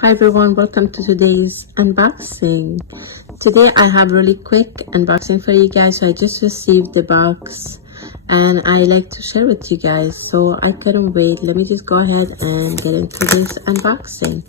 Hi everyone, welcome to today's unboxing. Today I have really quick unboxing for you guys. So I just received the box and I like to share with you guys, so I couldn't wait. Let me just go ahead and get into this unboxing.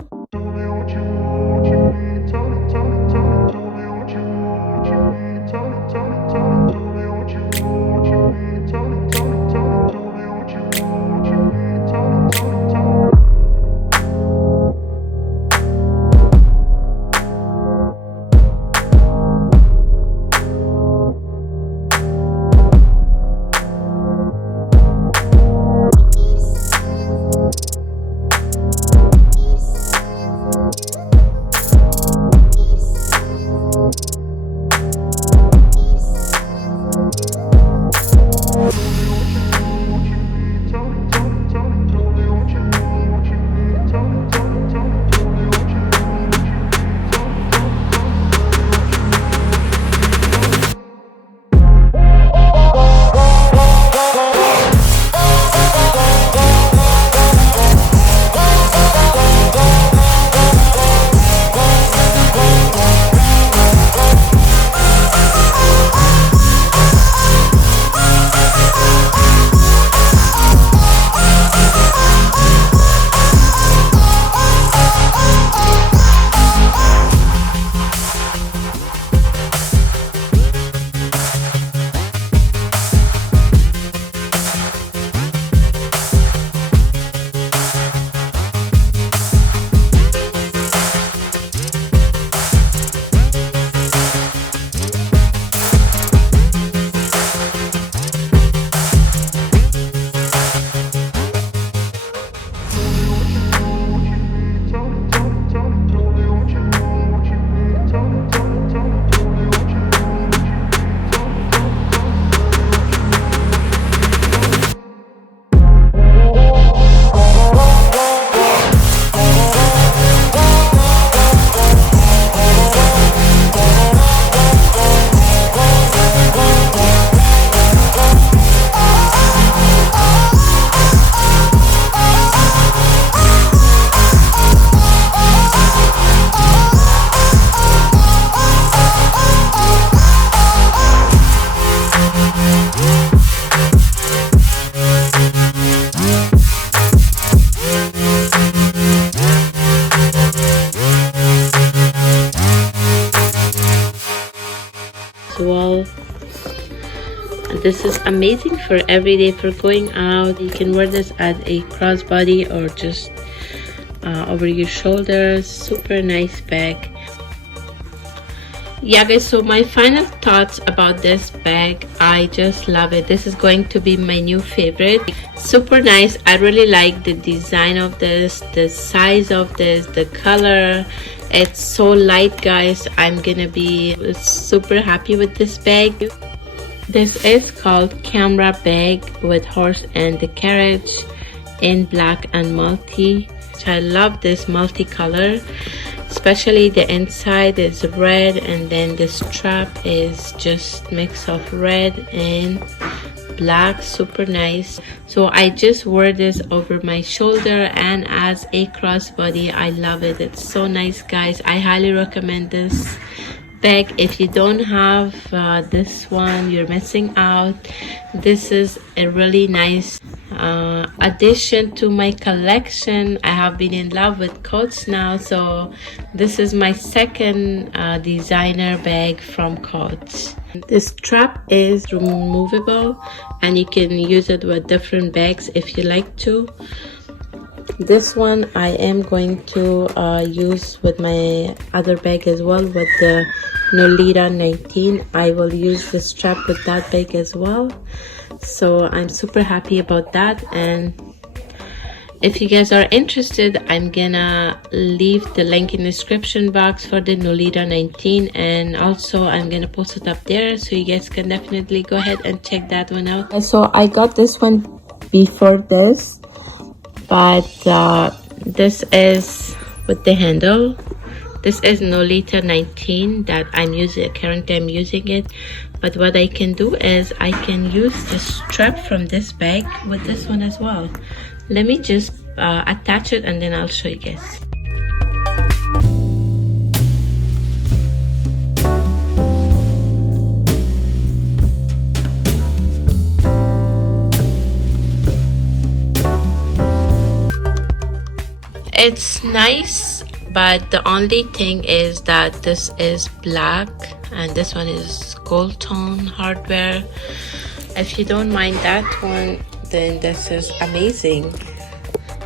Well, this is amazing for every day, for going out. You can wear this as a crossbody or just over your shoulders. Super nice bag. Yeah guys, so my final thoughts about this bag, I just love it. This is going to be my new favorite. Super nice. I really like the design of this, the size of this, the color. It's so light guys. I'm gonna be super happy with this bag. This is called camera bag with horse and the carriage in black and multi. I love this multicolor, especially the inside is red and then the strap is just mix of red and black. Super nice. So I just wore this over my shoulder and as a crossbody. I love it. It's so nice guys. I highly recommend this bag. If you don't have this one, you're missing out. This is a really nice addition to my collection. I have been in love with Coach now, so this is my second designer bag from Coach. The strap is removable and you can use it with different bags if you like to. This one I am going to use with my other bag as well, with the Nolita 19. I will use the strap with that bag as well, so I'm super happy about that. And if you guys are interested, I'm gonna leave the link in the description box for the Nolita 19, and also I'm gonna post it up there, so you guys can definitely go ahead and check that one out. So I got this one before this, but this is with the handle. This is Nolita 19 that I'm using currently. I'm using it, but what I can do is I can use the strap from this bag with this one as well. Let me just attach it and then I'll show you guys. It's nice, but the only thing is that this is black and this one is gold tone hardware. If you don't mind that one, then this is amazing.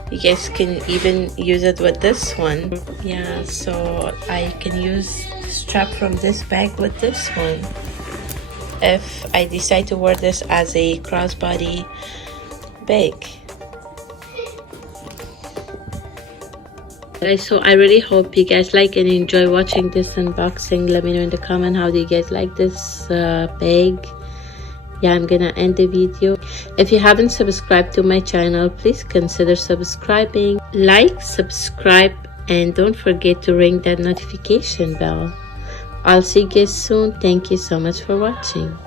You guys can even use it with this one. Yeah, so I can use the strap from this bag with this one if I decide to wear this as a crossbody bag. Guys, so I really hope you guys like and enjoy watching this unboxing. Let me know in the comment how do you guys like this bag. Yeah, I'm gonna end the video. If you haven't subscribed to my channel, please consider subscribing. Like, subscribe, and don't forget to ring that notification bell. I'll see you guys soon. Thank you so much for watching.